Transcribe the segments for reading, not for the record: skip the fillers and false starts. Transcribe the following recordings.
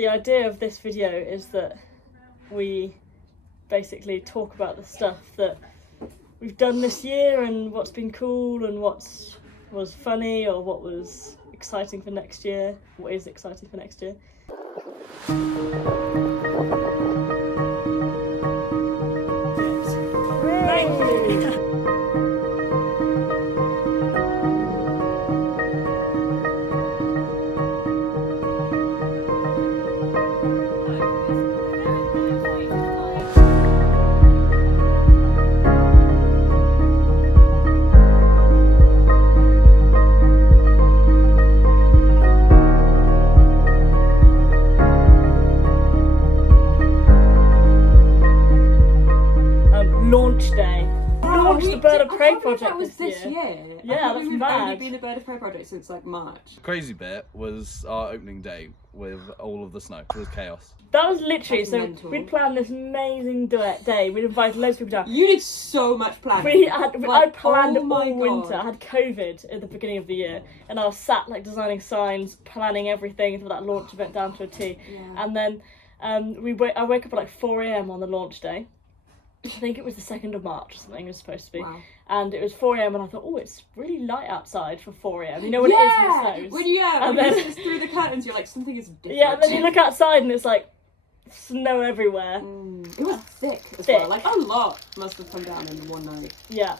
the idea of this video is that we basically talk about the stuff that we've done this year and what's been cool and what was funny or what was exciting for next year, what is exciting for next year. Thank you. Launch day. Launched the Bird of Prey project that was this year. Yeah, that's mad. Only been the Bird of Prey project since like March. The crazy bit was our opening day with all of the snow. It was chaos. That was literally, That's so mental. we'd planned this amazing day. We'd invited loads of people down. You did so much planning. I planned oh my all winter. God. I had COVID at the beginning of the year, and I was sat like designing signs, planning everything for that launch event down to a T. Yeah. And then I wake up at like 4 a.m. on the launch day. I think it was the 2nd of March or something it was supposed to be. Wow. And it was 4 a.m. and I thought, oh, it's really light outside for 4 a.m. You know when it is when it snows? When you then, just through the curtains, you're like, something is different. Yeah, and then you look outside and it's like snow everywhere. It was thick as Thick. well. Like a lot must have come down in one night. Yeah.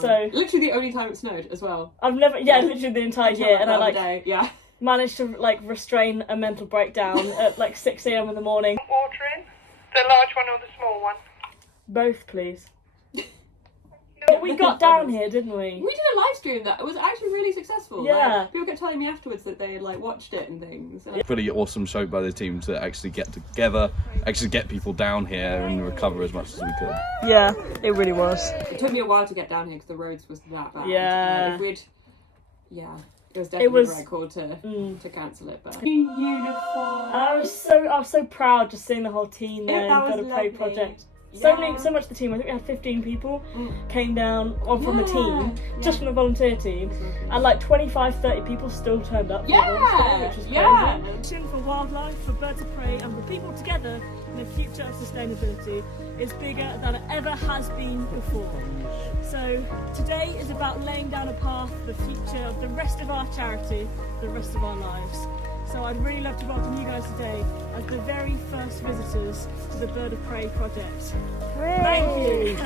So literally the only time it snowed as well. I've never, literally the entire year, and I like day. Yeah. managed to like restrain a mental breakdown at like 6 a.m. in the morning. Water in? The large one or the small one? Both, please. But we got down here, didn't we? We did a live stream that was actually really successful. Yeah. Like, people kept telling me afterwards that they had like watched it and things. And Pretty awesome show by the team to actually get together, actually get people down here and recover as much as we could. Yeah, it really was. It took me a while to get down here because the roads was that bad. Yeah. It was definitely the right call to cancel it. But uniform. I was so proud just seeing the whole team there that and was Bird of Prey lovely. project. Yeah. So much the team. I think we had 15 people came down from the team, Yeah. just from the volunteer team, and like 25-30 people still turned up. For the volunteer, which was crazy. Action for wildlife, for birds of prey, and for people together in the future of sustainability is bigger than it ever has been before. So today is about laying down a path for the future of the rest of our charity, the rest of our lives. So I'd really love to welcome you guys today as the very first visitors to the Bird of Prey project. Thank you.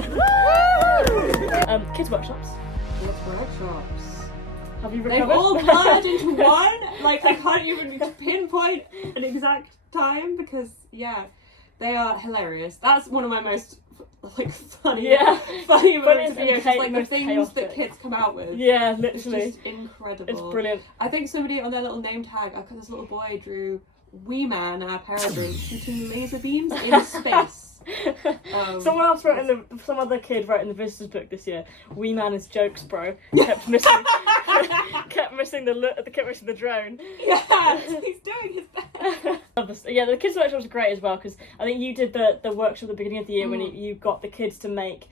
Kids workshops. Kids workshops. Have you They've recovered? all blurred into one. Like I can't even pinpoint an exact time because they are hilarious. That's one of my most like funny moments of the year. Just, like the things that kids come out with. Yeah, literally. It's just incredible. It's brilliant. I think somebody on their little name tag, this little boy drew Wee Man, our parody, shooting laser beams in space. Someone else wrote some other kid wrote in the visitors book this year, Wee Man is jokes, bro. Kept missing the drone. Yeah, he's doing his best. Yeah, the kids' workshops are great as well because I think you did the workshop at the beginning of the year when you got the kids to make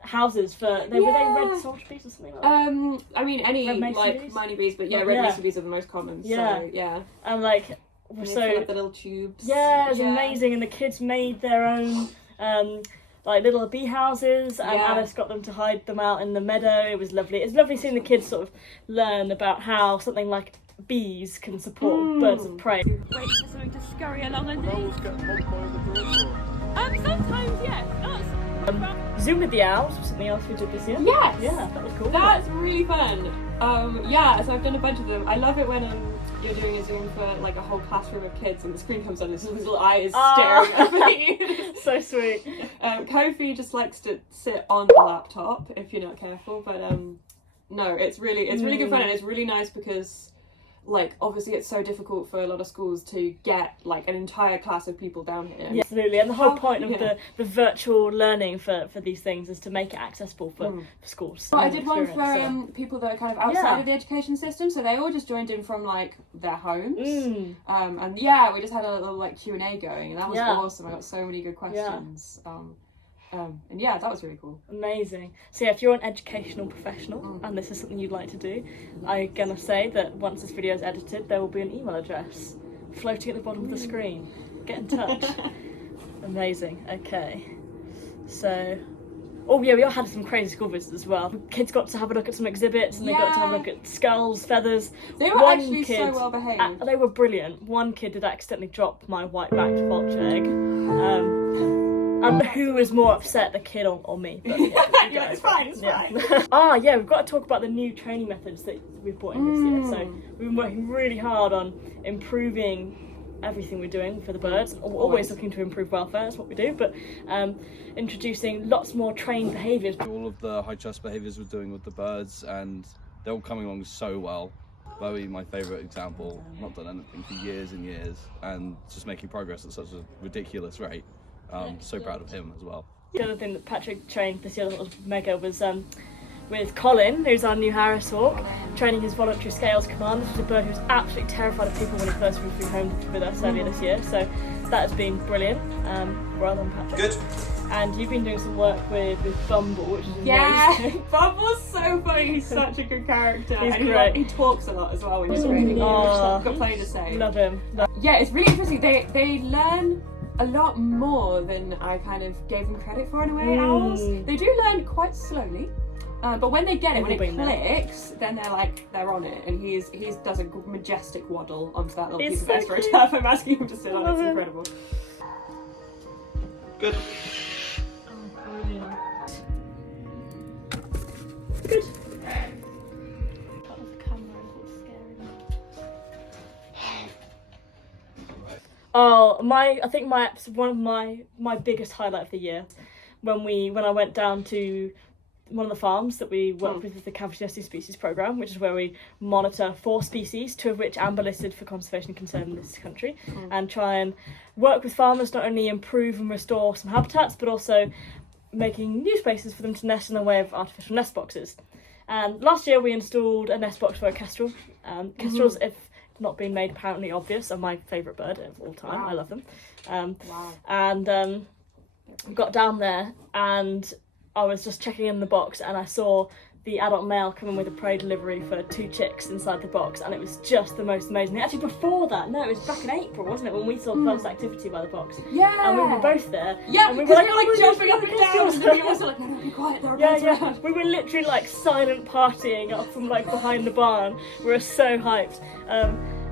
houses for were they red soldier bees or something like that? I mean any like bees? Miney bees, but red mason bees are the most common. Yeah. So yeah. And like fill up the little tubes. Yeah, it was amazing, and the kids made their own like little bee houses, and Alice got them to hide them out in the meadow. It was lovely. It's lovely seeing the kids sort of learn about how something like bees can support birds of prey. Wait for something to scurry along underneath. Sometimes, yes. Zoom with the owls was something else we did this year. Yes. Yeah, that was cool. That's really fun. So I've done a bunch of them. I love it when you're doing a Zoom for like a whole classroom of kids and the screen comes on and there's these little eyes staring up at you. So sweet. Kofi just likes to sit on the laptop if you're not careful, but no, it's really good fun, and it's really nice because like obviously it's so difficult for a lot of schools to get like an entire class of people down here. Yeah, absolutely, and the whole point of the virtual learning for these things is to make it accessible for schools. Well, I did one for people that are kind of outside of the education system, so they all just joined in from like their homes. And we just had a little like Q&A going, and that was awesome. I got so many good questions. And that was really cool. Amazing. So if you're an educational professional and this is something you'd like to do, I'm gonna say that once this video is edited, there will be an email address floating at the bottom of the screen. Get in touch. Amazing. Okay. So, oh yeah, we all had some crazy school visits as well. Kids got to have a look at some exhibits, and they got to have a look at skulls, feathers. They were actually so well behaved. They were brilliant. One kid did accidentally drop my white-backed vulture egg. And who was more upset, the kid or me? But, yeah, it's fine. It's fine. Yeah, we've got to talk about the new training methods that we've brought in this year. So we've been working really hard on improving everything we're doing for the birds. Always looking to improve welfare, that's what we do, but introducing lots more trained behaviours. All of the high trust behaviours we're doing with the birds, and they're all coming along so well. Chloe, my favourite example, not done anything for years and years, and just making progress at such a ridiculous rate. So proud of him as well. The other thing that Patrick trained this year that was mega was with Colin, who's our new Harris Hawk, training his voluntary scales command. This was a bird who was absolutely terrified of people when he first moved home with us earlier this year, so that has been brilliant. Well done, Patrick. Good. And you've been doing some work with Bumble, which is amazing. Bumble's so funny. He's such a good character. He's and great. He talks a lot as well when he's training. He's got plenty to say. Love him. Yeah, it's really interesting. They learn a lot more than I kind of gave them credit for in a way. Owls, they do learn quite slowly. But when they get it, when it clicks, then they're on it, and he does a majestic waddle onto that little piece of extra turf. I'm asking him to sit on. It's incredible. Good. Good. Oh, I think one of my biggest highlight of the year when I went down to one of the farms that we work with the Cavity Nesting Species Programme, which is where we monitor 4 species, 2 of which amber listed for conservation concern in this country, and try and work with farmers not only improve and restore some habitats, but also making new spaces for them to nest in the way of artificial nest boxes. And last year we installed a nest box for a kestrel. Kestrels, if not being made apparently obvious, are my favourite bird of all time. Wow. I love them. And got down there and I was just checking in the box and I saw the adult male come in with a prey delivery for 2 chicks inside the box, and it was just the most amazing thing. Actually, before that, no, it was back in April, wasn't it, when we saw the first activity by the box? Yeah. And we were both there. Yeah, and we were like, jumping up and down, and then we also like, no, be quiet, there are birds around. We were literally like silent partying up from like behind the barn. We were so hyped.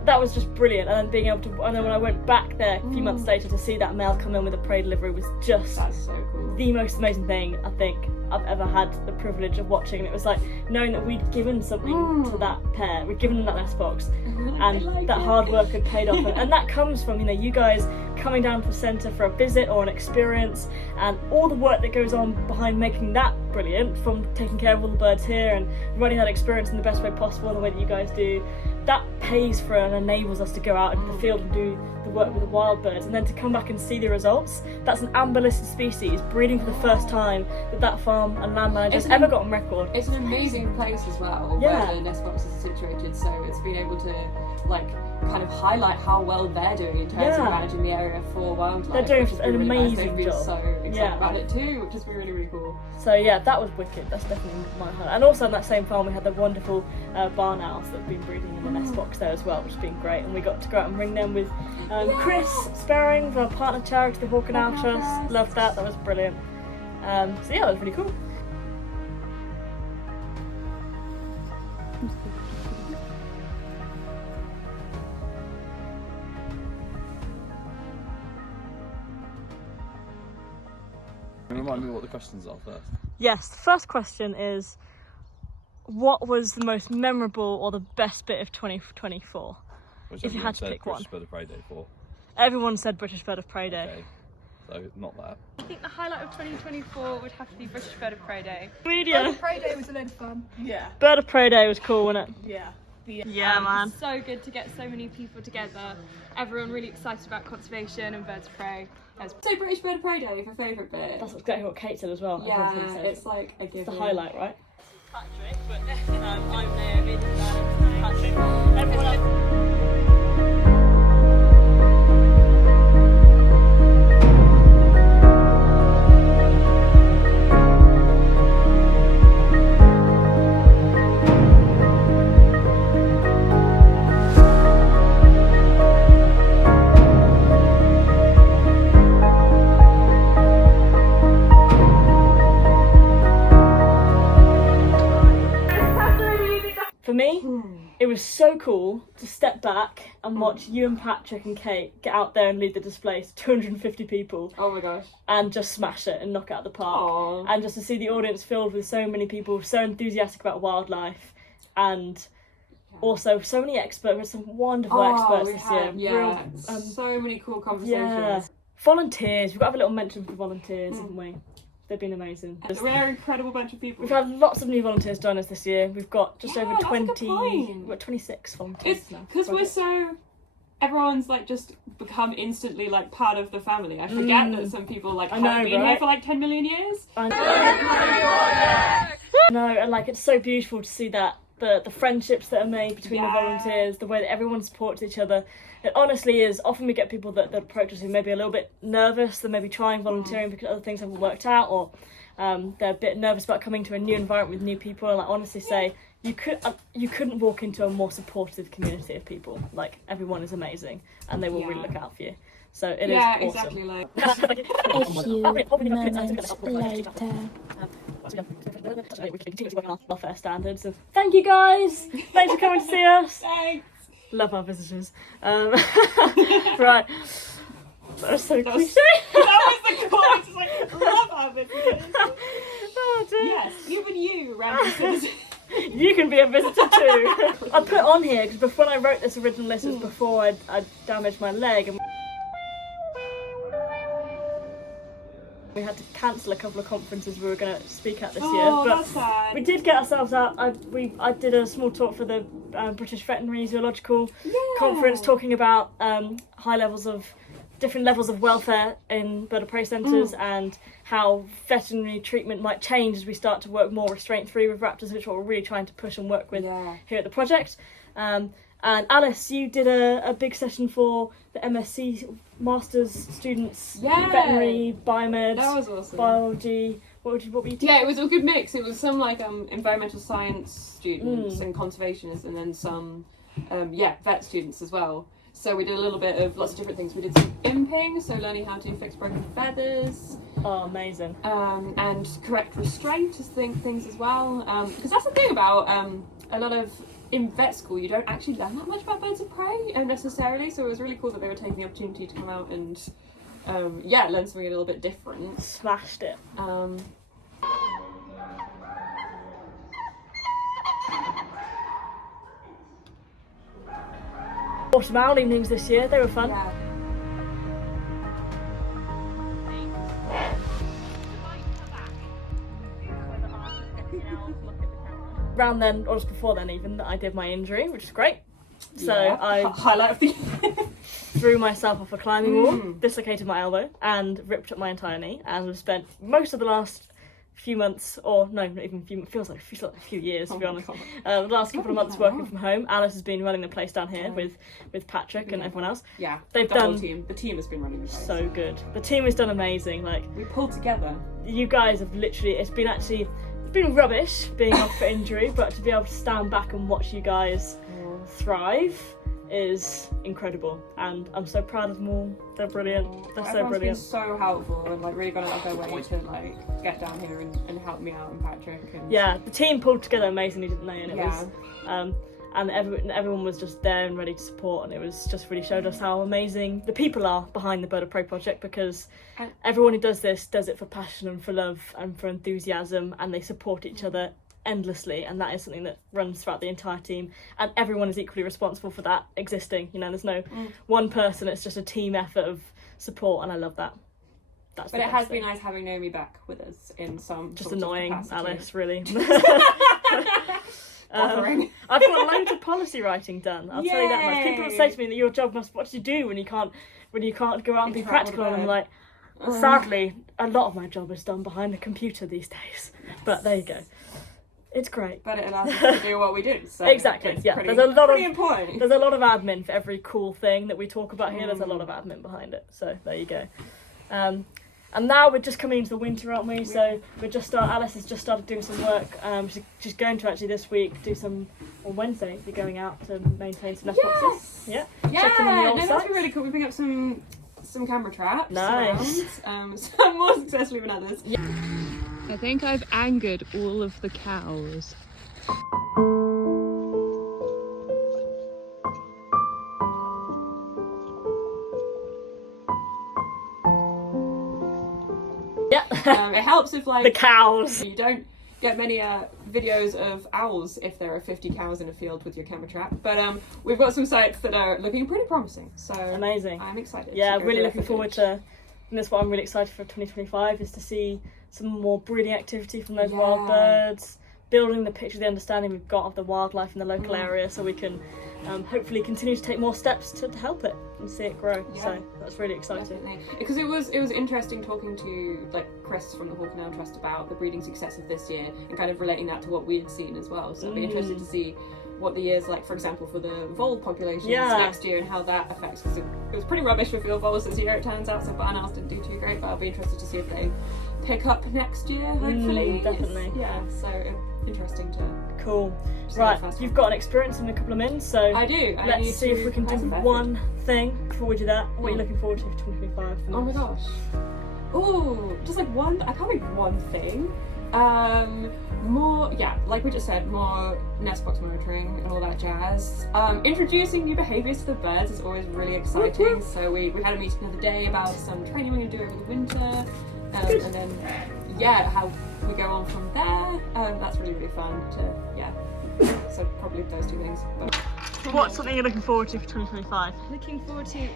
That was just brilliant, and then being able to, and then when I went back there a few months later to see that male come in with a prey delivery was just so cool. The most amazing thing I think I've ever had the privilege of watching. And it was like knowing that we'd given something to that pair, we'd given them that nest box, and that hard work had paid off, and that comes from you guys coming down to the centre for a visit or an experience, and all the work that goes on behind making that brilliant, from taking care of all the birds here and running that experience in the best way possible in the way that you guys do. That pays for and enables us to go out into the field and do the work with the wild birds, and then to come back and see the results. That's an amber listed species breeding for the first time that farm and land manager's ever got on record. It's an amazing place as well, where the nest boxes are situated, so it's been able to kind of highlight how well they're doing in terms of managing the area for wildlife. They're doing an amazing job. job. So excited about it too, which has been really, really cool. So yeah, that was wicked. That's definitely my highlight. And also on that same farm we had the wonderful barn owls that have been breeding in the nest box there as well, which has been great. And we got to go out and ring them with Chris Sparring, our partner charity, the Hawk and Owl Trust. Loved that. That was brilliant. So yeah, that was really cool. Remind me what the questions are first. Yes, the first question is, what was the most memorable or the best bit of 2024? Which if you had to pick one. British Bird of Prey Day for. Everyone said British Bird of Prey Day. Okay. So not that. I think the highlight of 2024 would have to be British Bird of Prey Day. Media. Bird of Prey Day was a load of fun. Yeah. Bird of Prey Day was cool, wasn't it? Yeah. Yeah, man. It's so good to get so many people together. Everyone really excited about conservation and birds of prey. So British Bird of Prey Day for favourite bit. That's exactly what Kate said as well. Yeah, it's like a given. It's the highlight, right? Patrick, but I'm Naomi, Patrick. Everyone else. was so cool to step back and watch you and Patrick and Kate get out there and lead the display to 250 people. Oh my gosh. And just smash it and knock it out of the park. Aww. And just to see the audience filled with so many people so enthusiastic about wildlife, and also so many experts, with some wonderful experts this year. Yeah, so many cool conversations. Yeah. Volunteers, we've got to have a little mention for volunteers, haven't we? They've been amazing. We're an incredible bunch of people. We've had lots of new volunteers join us this year. We've got just over 20, we've got 26 volunteers now. Because we're so, everyone's like just become instantly like part of the family. I forget that some people like haven't been here for like 10 million years. I know, and like it's so beautiful to see that the friendships that are made between the volunteers, the way that everyone supports each other. It honestly is. Often we get people that approach us who may be a little bit nervous, they're maybe trying volunteering because other things haven't worked out, or they're a bit nervous about coming to a new environment with new people. And I honestly say you couldn't walk into a more supportive community of people. Like, everyone is amazing and they will really look out for you. So it is awesome. Exactly. Like A few moments later. We can continue to work on our welfare standards. So thank you guys. Thanks for coming to see us. thanks. Love our visitors. Right. That was so cliche. That was the chorus. It's like, love our visitors. Oh dear. Yes, even you, random citizen. You can be a visitor too. I put it on here because before I wrote this original list, it was before I damaged my leg. And we had to cancel a couple of conferences we were going to speak at this year, but that's sad. we did get ourselves out. I did a small talk for the British Veterinary Zoological Conference, talking about different levels of welfare in bird of prey centres and how veterinary treatment might change as we start to work more restraint-free with raptors, which is what we're really trying to push and work with here at the project. And Alice, you did a big session for the MSc Masters students, veterinary, biomed, that was awesome. biology. What were you doing? Yeah, it was a good mix. It was some like environmental science students and conservationists, and then some vet students as well. So we did a little bit of lots of different things. We did some imping, so learning how to fix broken feathers. Oh, amazing. And correct restraint is things as well. Because that's the thing about a lot of, in vet school, you don't actually learn that much about birds of prey necessarily. So it was really cool that they were taking the opportunity to come out and learn something a little bit different. Smashed it. Autumn owl evenings this year, they were fun. Yeah. Around then, or just before then even, that I did my injury, which is great. So I highlight of the threw myself off a climbing wall, dislocated my elbow, and ripped up my entire knee, and have spent most of the last few months, or no, not even few, feels like a few years to be honest. The last couple of months working from home. Alice has been running the place down here with Patrick and everyone else. Yeah, they've the done whole team. The team has been running the place. So good. The team has done amazing. Like, we pulled together. You guys have literally. It's been rubbish being off for injury, but to be able to stand back and watch you guys thrive is incredible, and I'm so proud of them all. They're brilliant. They're so brilliant. Been so helpful and like really gone out of their way to like get down here and help me out and Patrick. And yeah, the team pulled together amazingly, didn't they? And it was, and everyone was just there and ready to support, and it was just really showed us how amazing the people are behind the Bird of Prey project, because everyone who does this does it for passion and for love and for enthusiasm, and they support each other endlessly, and that is something that runs throughout the entire team, and everyone is equally responsible for that existing. You know, there's no one person, it's just a team effort of support, and I love that. But it has been nice having Naomi back with us in some just annoying Alice, really. I've got loads of policy writing done, I'll tell you that much. People say to me that your job what do you do when you can't go out and be practical, and I'm like, sadly a lot of my job is done behind a computer these days, but there you go. It's great. But it allows us to do what we do. So exactly. Yeah. There's a lot of important. There's a lot of admin for every cool thing that we talk about here. There's a lot of admin behind it. So there you go. And now we're just coming into the winter, aren't we? So Alice has just started doing some work. She's going to actually this week do some, on Wednesday, be going out to maintain some nest boxes. Yeah. Checking on the old that's been really cool. We pick up some camera traps. Nice. Some more successfully than others. Yeah. I think I've angered all of the cows. Yeah. It helps if like the cows. You don't get many videos of owls if there are 50 cows in a field with your camera trap, but we've got some sites that are looking pretty promising, so amazing. I'm excited. Yeah, really looking forward to, and that's what I'm really excited for 2025 is to see some more breeding activity from those wild birds, building the picture, the understanding we've got of the wildlife in the local area, so we can hopefully continue to take more steps to help it and see it grow. So that's really exciting. Definitely. Because it was interesting talking to like Chris from the Hawk and Owl Trust about the breeding success of this year and kind of relating that to what we had seen as well. So I'd be interested to see what the year's like, for example, for the vole populations next year and how that affects, because it was pretty rubbish for field voles this year, it turns out, so barn owls didn't do too great, but I'll be interested to see if they pick up next year, hopefully. Definitely. So interesting to... Cool. Right, you've got an experience in a couple of minutes, so I do. Let's see if we can do one thing before we do that. What are you looking forward to for 2025? Oh my gosh. Ooh, just like one, I can't make one thing. More, like we just said, more nest box monitoring and all that jazz. Introducing new behaviours to the birds is always really exciting. So we had a meeting the other day about some training we're going to do over the winter, and then how we go on from there. That's really, really fun to, so probably those two things. But what's something you're looking forward to for 2025? Looking forward to,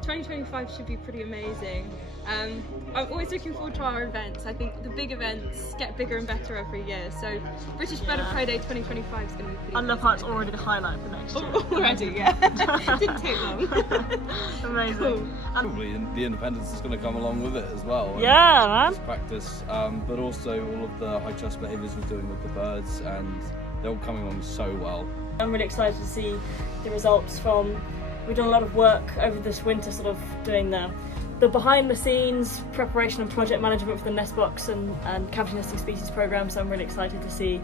2025 should be pretty amazing. I'm always looking forward to our events. I think the big events get bigger and better every year. So British Bird of Prey Day 2025 is going to be pretty I love how it's already the highlight for next year. Already, Didn't take long. Amazing. Cool. Probably the independence is going to come along with it as well. Yeah, man. Just practice, but also all of the high trust behaviours we're doing with the birds, and they're all coming along so well. I'm really excited to see the results from. We've done a lot of work over this winter, sort of doing the behind the scenes preparation and project management for the nest box and cavity nesting species program, so I'm really excited to see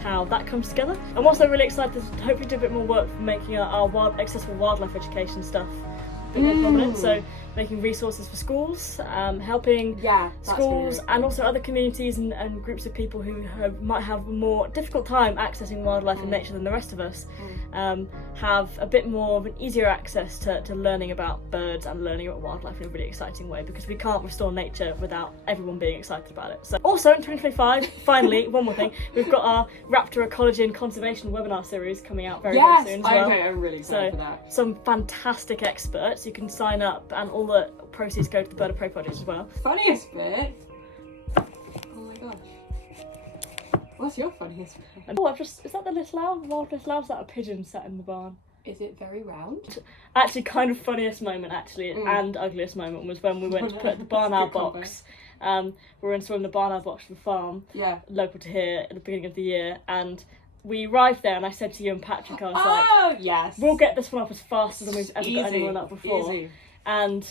how that comes together. I'm also really excited to hopefully do a bit more work for making our accessible wildlife education stuff a bit more prominent, so making resources for schools, helping schools and also other communities and groups of people who might have a more difficult time accessing wildlife and nature than the rest of us, have a bit more of an easier access to learning about birds and learning about wildlife in a really exciting way, because we can't restore nature without everyone being excited about it. So also in 2025, finally, one more thing, we've got our Raptor Ecology and Conservation webinar series coming out very soon as well. I'm really excited for that. Some fantastic experts. You can sign up and all the proceeds go to the Bird of Prey project as well. Funniest bit? Oh my gosh. What's your funniest bit? Oh, is that the little owl? The wild little owl? Is that a pigeon sat in the barn? Is it very round? Actually, kind of funniest moment and ugliest moment was when we went to put the barn owl box. We were installing the barn owl box for the farm, local to here, at the beginning of the year, and we arrived there and I said to you and Patrick, I was yes, we'll get this one up as fast as we've ever got anyone up before. Easy. And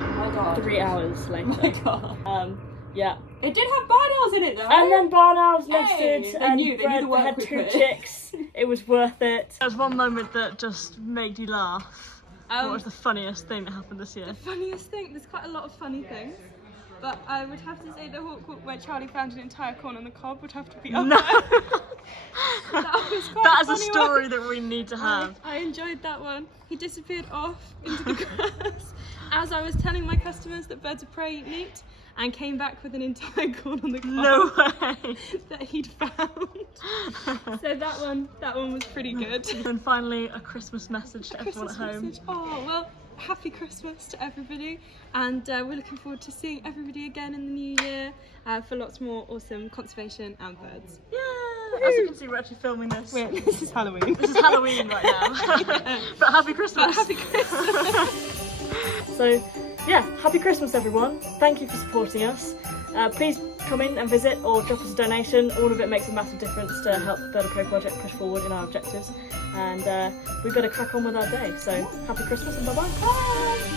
oh my god, 3 hours later. Oh my god. It did have barn owls in it though. And then barn owls nested they knew the work had we 2 put in. chicks. It was worth it. There was one moment that just made you laugh. What was the funniest thing that happened this year? The funniest thing? There's quite a lot of funny things. But I would have to say the hawk walk where Charlie found an entire corn on the cob would have to be up there. That is a story that we need to have. I enjoyed that one. He disappeared off into the grass as I was telling my customers that birds of prey eat meat, and came back with an entire corn on the cob. No way! That he'd found. So that one was pretty good. And finally, a Christmas message to everyone at home. Message. Oh well, happy Christmas to everybody, and we're looking forward to seeing everybody again in the new year for lots more awesome conservation and birds. Yeah! As you can see, we're actually filming this. This is Halloween. This is Halloween right now. But happy Christmas! Happy Christmas! So, happy Christmas everyone. Thank you for supporting us. Please come in and visit or drop us a donation. All of it makes a massive difference to help the Bird of Prey project push forward in our objectives. And we better crack on with our day. So, happy Christmas and bye-bye. Bye!